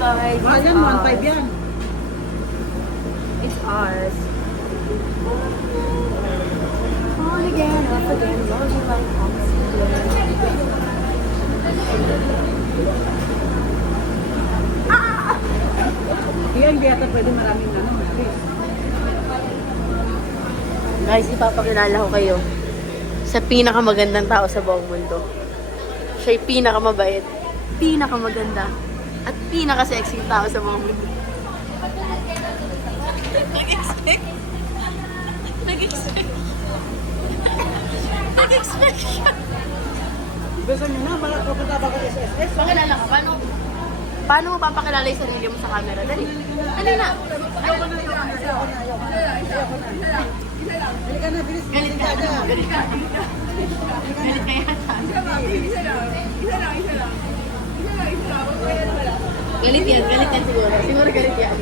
guys. Mahal yan, 1.5 yan. It's ours. On again, up again, rolling like Yan, hindi yata pwede maraming ano, maris. Guys, ipapakilala ko kayo sa pinakamagandang tao sa buong mundo. Siya'y pinakamabait, pinakamaganda, at pinaka-sexy tao sa buong mundo. Nag-expect siya. Gusto nyo na, pupunta ba kayo sa SS? Pakilala ka, paano mo papakilala yung sarili mo sa camera? Dali. Dali na. Ayoko na. Halika na, bilis. Galit ka. Galit ka. Galit ka yata. Galit yan siguro. Siguro galit yan.